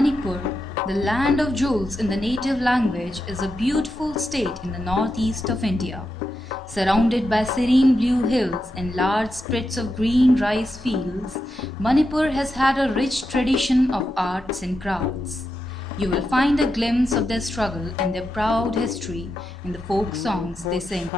Manipur, the land of jewels in the native language, is a beautiful state in the northeast of India. Surrounded by serene blue hills and large spreads of green rice fields, Manipur has had a rich tradition of arts and crafts. You will find a glimpse of their struggle and their proud history in the folk songs they sing.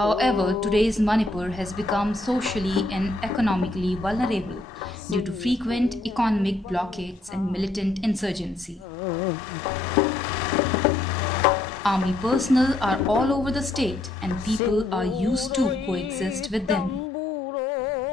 However, today's Manipur has become socially and economically vulnerable due to frequent economic blockades and militant insurgency. Army personnel are all over the state and people are used to coexist with them.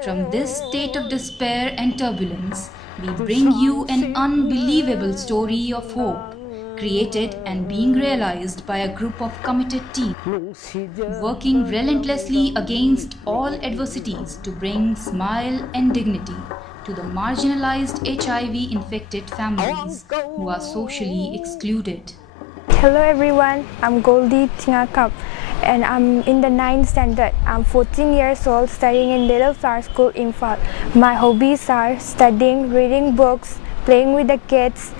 From this state of despair and turbulence, we bring you an unbelievable story of hope, created and being realized by a group of committed teams, working relentlessly against all adversities to bring smile and dignity to the marginalized HIV-infected families who are socially excluded. Hello everyone, I'm Goldie and I'm in the 9th standard. I'm 14 years old, studying in Little Flower School, Imphal. My hobbies are studying, reading books, playing with the kids,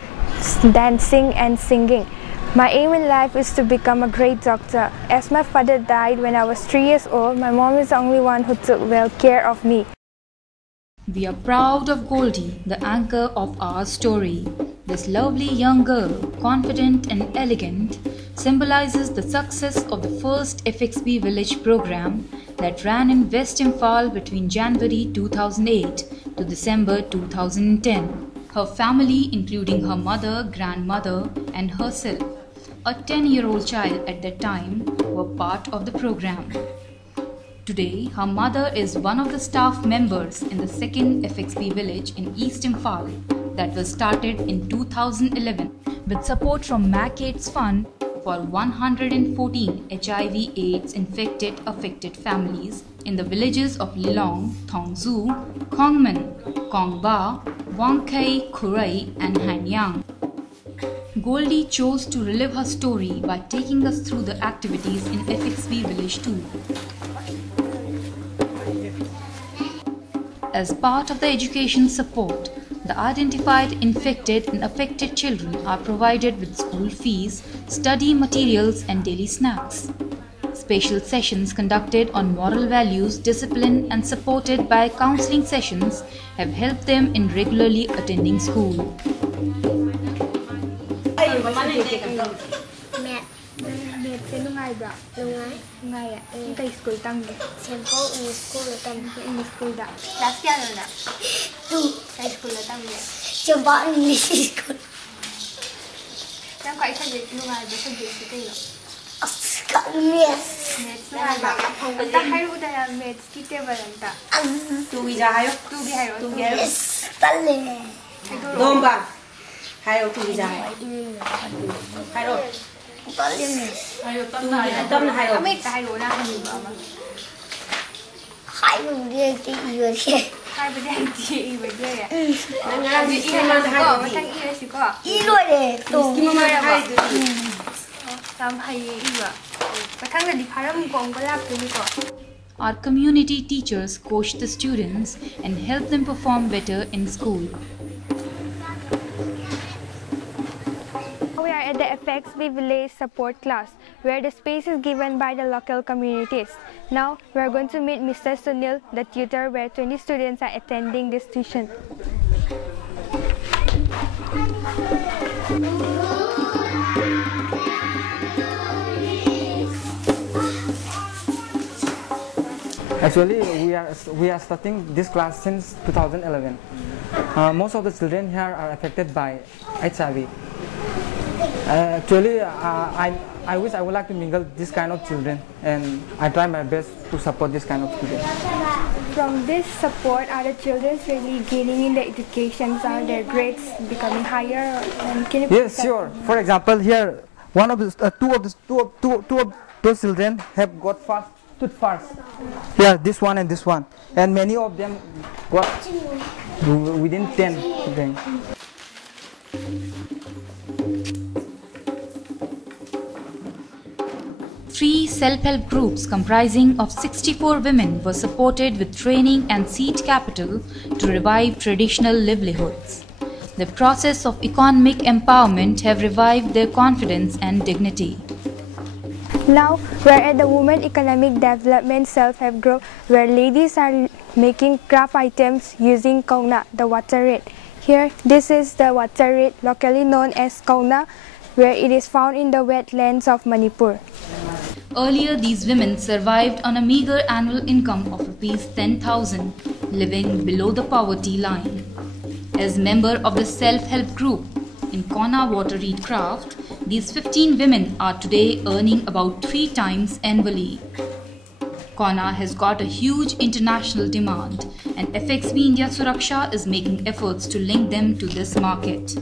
dancing and singing. My aim in life is to become a great doctor. As my father died when I was 3 years old, my mom is the only one who took well care of me. We are proud of Goldie, the anchor of our story. This lovely young girl, confident and elegant, symbolizes the success of the first FXBVillage program that ran in West Imphal between January 2008 to December 2010. Her family, including her mother, grandmother and herself, a 10-year-old child at that time, were part of the program. Today, her mother is one of the staff members in the 2nd FXBVillage in East Imphal that was started in 2011 with support from MAC/AIDS Fund for 114 HIV/AIDS infected affected families in the villages of Lilong, Thongzu, Khongman, Kongba, Wangkhei, Khurai and Heingang. Goldie chose to relive her story by taking us through the activities in FXBVillage too. As part of the education support, the identified infected and affected children are provided with school fees, study materials and daily snacks. Special sessions conducted on moral values, discipline and supported by counseling sessions have helped them in regularly attending school. Our community teachers coach the students and help them perform better in school. We are at the FXBVillage support class, where the space is given by the local communities. Now, we are going to meet Mr. Sunil, the tutor, where 20 students are attending this tuition. Actually, we are starting this class since 2011. Most of the children here are affected by HIV. Actually, I wish I would like to mingle this kind of children, and I try my best to support this kind of students. From this support, are the children really gaining in their education? Are their grades becoming higher? And can you yes, sure. For example, here one of the two of those children have got tooth fast. Yeah, this one and this one, and many of them got within 10. 3 self-help groups comprising of 64 women were supported with training and seed capital to revive traditional livelihoods. The process of economic empowerment have revived their confidence and dignity. Now, we're at the Women Economic Development Self-Help Group, where ladies are making craft items using kongna, the water red. Here, this is the water red, locally known as kongna, where it is found in the wetlands of Manipur. Earlier, these women survived on a meager annual income of Rs 10,000, living below the poverty line. As member of the self-help group in Kona Water Reed Craft, these 15 women are today earning about 3 times annually. Kona has got a huge international demand, and FXB India Suraksha is making efforts to link them to this market.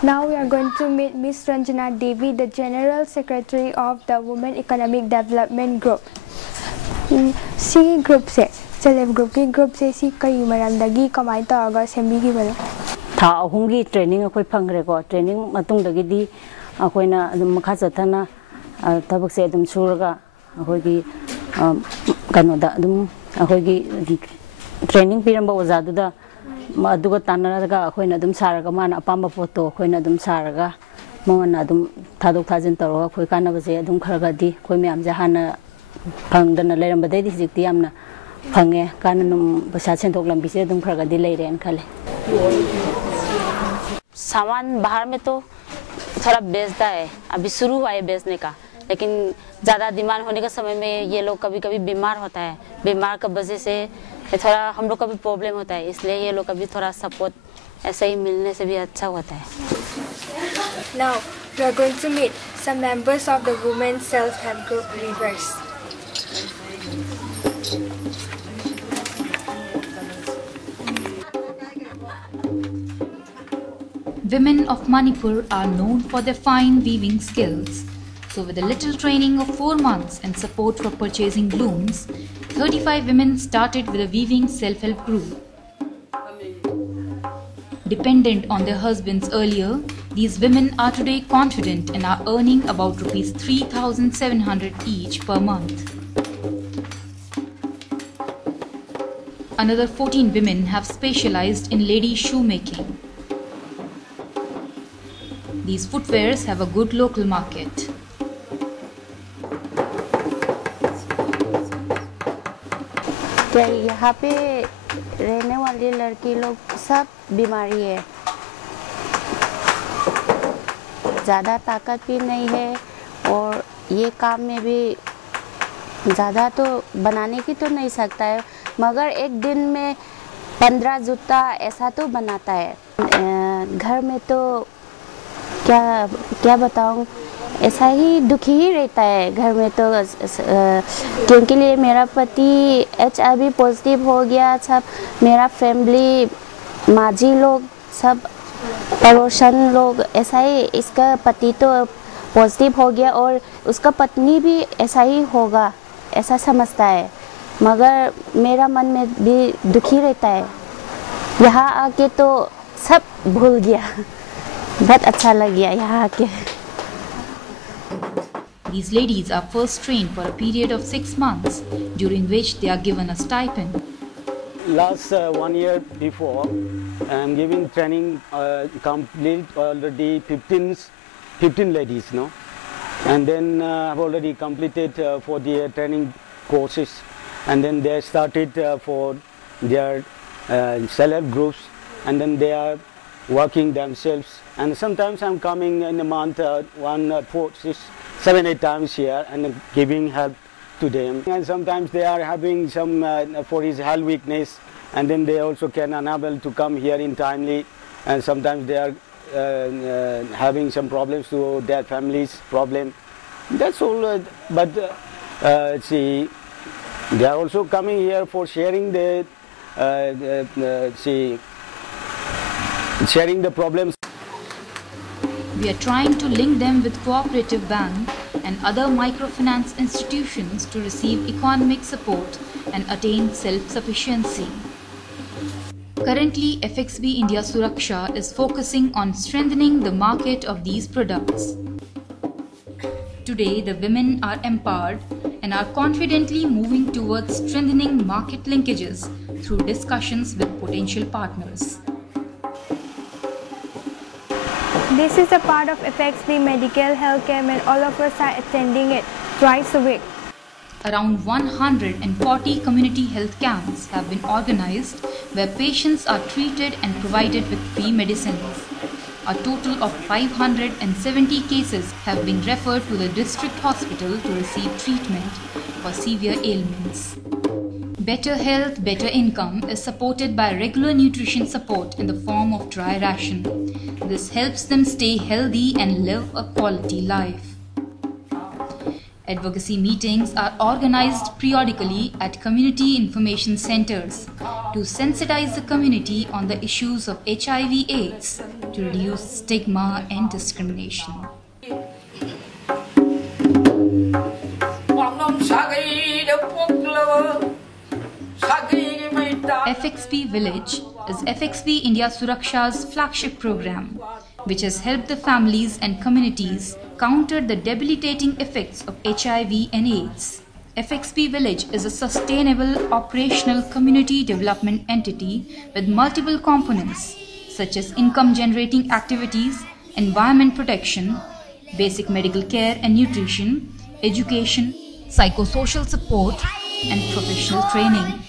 Now we are going to meet Ms. Ranjana Devi, the General Secretary of the Women Economic Development Group. Si group se self group se si kai maramdagi kamai taraga sembigibano. Tha ahumgi training akoi phangre ko training matung dagi di akoina adum makha chathana thabak se adum suraga akoi gi kanoda adum akoi gi training piramba oza da aduga tanaraga akoina adum saraga mana apamba photo akoina adum saraga mona adum thadok thajin taraga akoi kanaba se adum kharaga di koi myam ja hana phangdana leramba dai dijikti amna phange kananum pasa senthok lambi se adum kharaga di leire an khale सामान बाहर में तो थोड़ा बेचता है, अभी शुरू हुआ है बेचने का, लेकिन ज़्यादा डिमांड होने के समय में ये लोग कभी कभी बीमार होता है, बीमार की वजह से थोड़ा हम लोग का भी प्रॉब्लम होता है, इसलिए ये लोग का भी थोड़ा सपोर्ट ऐसे ही मिलने से भी अच्छा होता है. Now we are going to meet some members of the Women's Self-Help Group Reverse. Women of Manipur are known for their fine weaving skills. So with a little training of 4 months and support for purchasing looms, 35 women started with a weaving self-help group. Dependent on their husbands earlier, these women are today confident and are earning about Rs 3,700 each per month. Another 14 women have specialized in lady shoemaking. These footwears have a good local market. यहाँ पे रहने वाली लड़की लोग सब बीमारी है, ज़्यादा ताकत भी नहीं है और ये काम में भी ज़्यादा तो बनाने की तो नहीं सकता है, मगर एक दिन में 15 जूता ऐसा तो बनाता है. घर में तो क्या बताऊं, ऐसा ही दुखी ही रहता है घर में तो, क्योंकि लिए मेरा पति HIV पॉजिटिव हो गया, सब मेरा फैमिली माजी लोग सब पड़ोसन लोग ऐसा ही, इसका पति तो पॉजिटिव हो गया और उसका पत्नी भी ऐसा ही होगा ऐसा समझता है, मगर मेरा मन में भी दुखी रहता है. यहाँ आके तो सब भूल गया, बहुत अच्छा लग गया यहाँ आके. These ladies are first trained for a period of 6 months, during which they are given a stipend. Last 1 year before, I am giving training complete already 15 ladies, no? And then I've already completed 4-year training courses, and then they started for their self-help groups, and then they are working themselves. And sometimes I'm coming in a month 1, 4, 6, 7, 8 times here and giving help to them. And sometimes they are having some for his health weakness, and then they also can unable to come here in timely, and sometimes they are having some problems to their families problem. That's all. But see, they are also coming here for sharing the sharing the problems. We are trying to link them with cooperative bank and other microfinance institutions to receive economic support and attain self-sufficiency. Currently, FXB India Suraksha is focusing on strengthening the market of these products. Today, the women are empowered and are confidently moving towards strengthening market linkages through discussions with potential partners. This is a part of FXB Medical Healthcare and all of us are attending it twice a week. Around 140 community health camps have been organized where patients are treated and provided with free medicines. A total of 570 cases have been referred to the district hospital to receive treatment for severe ailments. Better health, better income is supported by regular nutrition support in the form of dry ration. This helps them stay healthy and live a quality life. Advocacy meetings are organized periodically at community information centers to sensitize the community on the issues of HIV AIDS to reduce stigma and discrimination. FXB Village is FXB India Suraksha's flagship program, which has helped the families and communities counter the debilitating effects of HIV and AIDS. FXB Village is a sustainable, operational community development entity with multiple components such as income-generating activities, environment protection, basic medical care and nutrition, education, psychosocial support, and professional training.